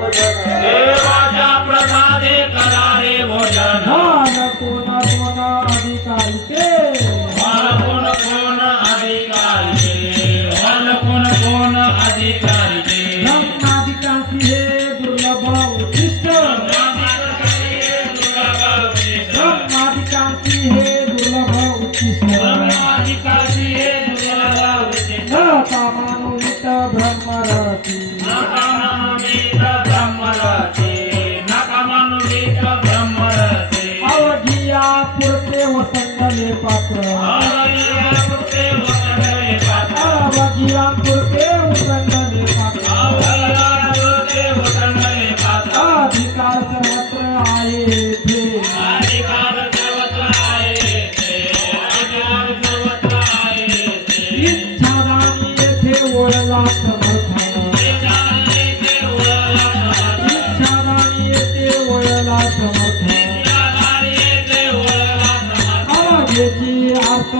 Yeah.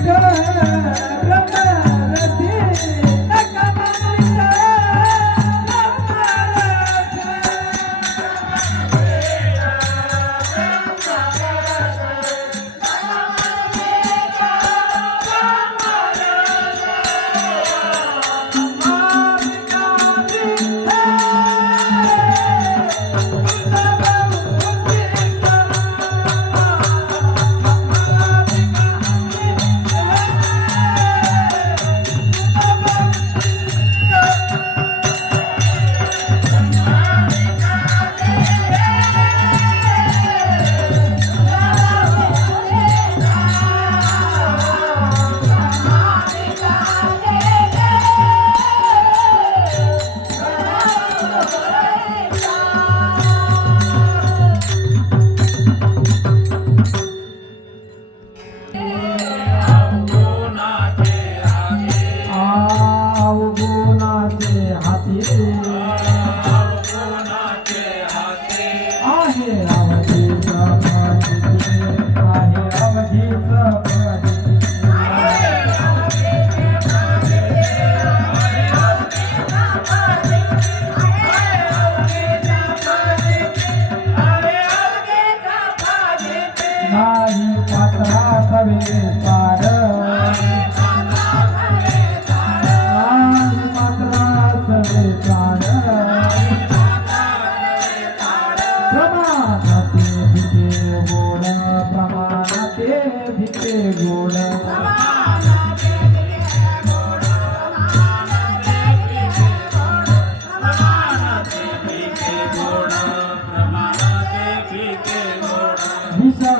Yeah. Bhike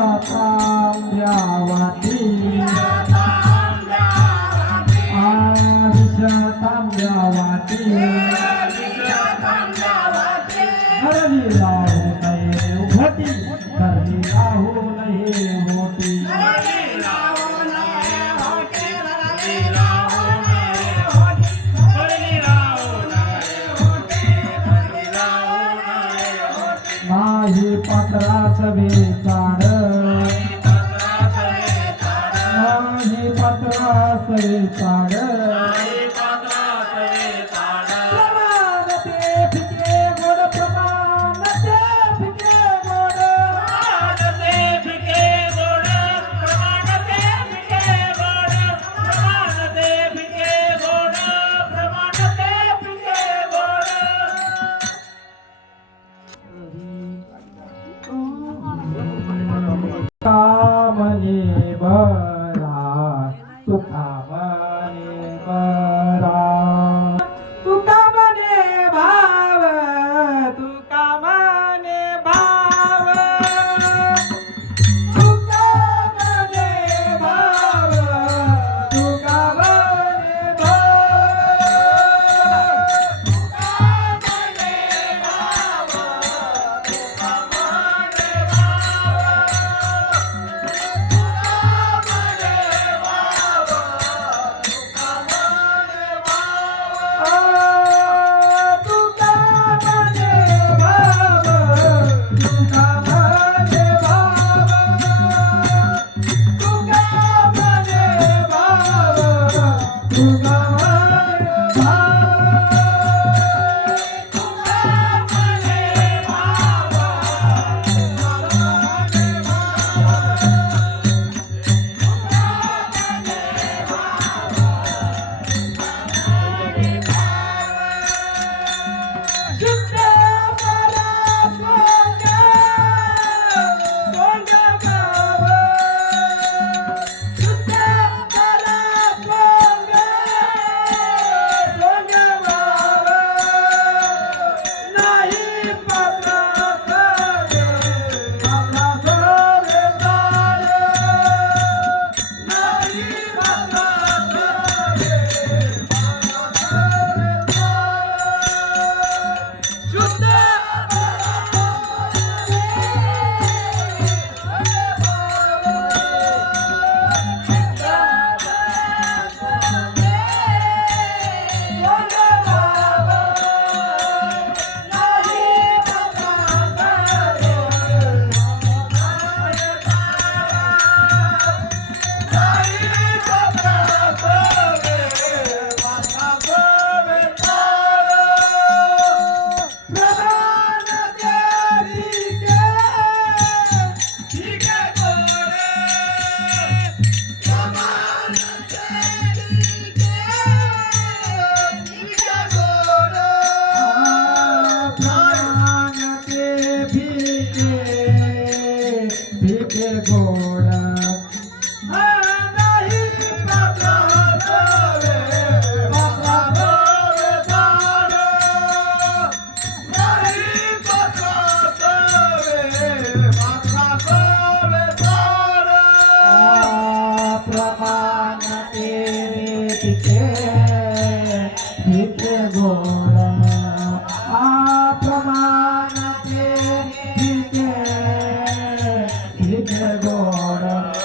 যাবে agora.